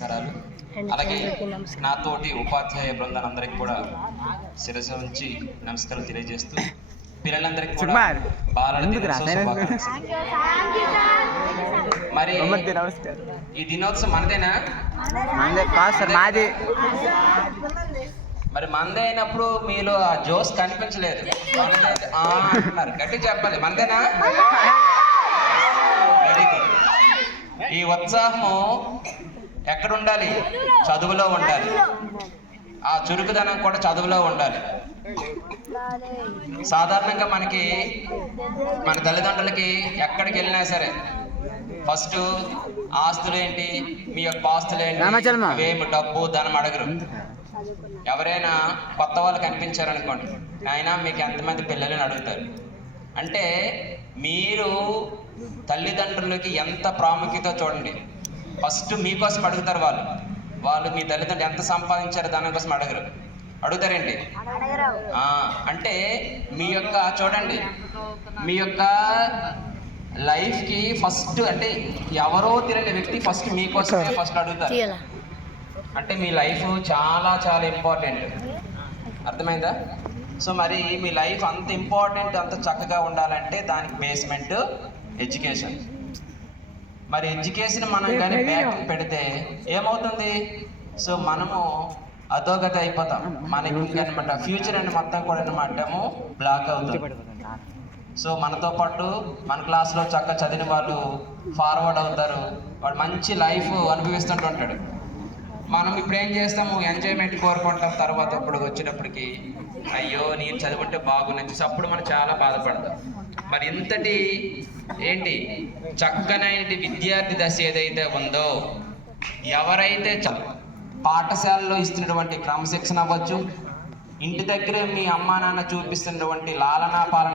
నమస్కారాలు. అలాగే నాతోటి ఉపాధ్యాయ బృందాలందరికీ కూడా శిరస్సు ఉంచి నమస్కారం తెలియజేస్తూ పిల్లలందరికీ కూడా బాలల దినోత్సవ శుభాకాంక్షలు. మరి ఈ దినోత్సవం మనదేనా? మరి మనదే అయినప్పుడు మీలో ఆ జోస్ కనిపించలేదు. అంటున్నారు, గట్టి చెప్పాలి. మనదేనా? Very good. ఈ ఉత్సాహము ఎక్కడ ఉండాలి? చదువులో ఉండాలి. ఆ చురుకుదనం కూడా చదువులో ఉండాలి. సాధారణంగా మన తల్లిదండ్రులకి ఎక్కడికి వెళ్ళినా సరే ఫస్ట్ ఆస్తులు ఏంటి, మీ యొక్క ఆస్తులు ఏంటి, అవేమి డబ్బు ధనం అడగరు. ఎవరైనా కొత్త వాళ్ళు కనిపించారనుకోండి, ఆయన మీకు ఎంతమంది పిల్లలని అడుగుతారు. అంటే మీరు తల్లిదండ్రులకి ఎంత ప్రాముఖ్యత చూడండి. ఫస్ట్ మీకోసం అడుగుతారు. వాళ్ళు మీ తల్లిదండ్రులు ఎంత సంపాదించారో దాని కోసం అడుగుతారండి. అంటే మీ యొక్క చూడండి, మీ యొక్క లైఫ్కి ఫస్ట్ అంటే ఎవరో తిరగని వ్యక్తి ఫస్ట్ మీకోసమే ఫస్ట్ అడుగుతారు. అంటే మీ లైఫ్ చాలా చాలా ఇంపార్టెంట్. అర్థమైందా? సో మరి మీ లైఫ్ అంత ఇంపార్టెంట్, అంత చక్కగా ఉండాలంటే దానికి బేస్మెంట్ ఎడ్యుకేషన్. మరి ఎడ్యుకేషన్ మనం కానీ బ్యాక్ పెడితే ఏమవుతుంది? సో మనము అధోగతి అయిపోతాం. మనకి అనమాట ఫ్యూచర్ అని మొత్తం కూడా అనమాట బ్లాక్ అవుతుంది. సో మనతో పాటు మన క్లాస్లో చక్కగా చదివిన వాళ్ళు ఫార్వర్డ్ అవుతారు. వాడు మంచి లైఫ్ అనుభవిస్తుంటుంటాడు. మనం ఇప్పుడు ఏం చేస్తాము? ఎంజాయ్మెంట్ కోరుకుంటాం. తర్వాత ఇప్పుడు వచ్చేటప్పటికి అయ్యో నేను చదువుంటే బాగుందని చూసి అప్పుడు మనం చాలా బాధపడతాం. మరి ఇంతటి ఏంటి చక్కనైన విద్యార్థి దశ ఏదైతే ఉందో, ఎవరైతే పాఠశాలలో ఇస్తున్నటువంటి క్రమశిక్షణ అవ్వచ్చు, ఇంటి దగ్గర మీ అమ్మా నాన్న చూపిస్తున్నటువంటి లాలనా పాలన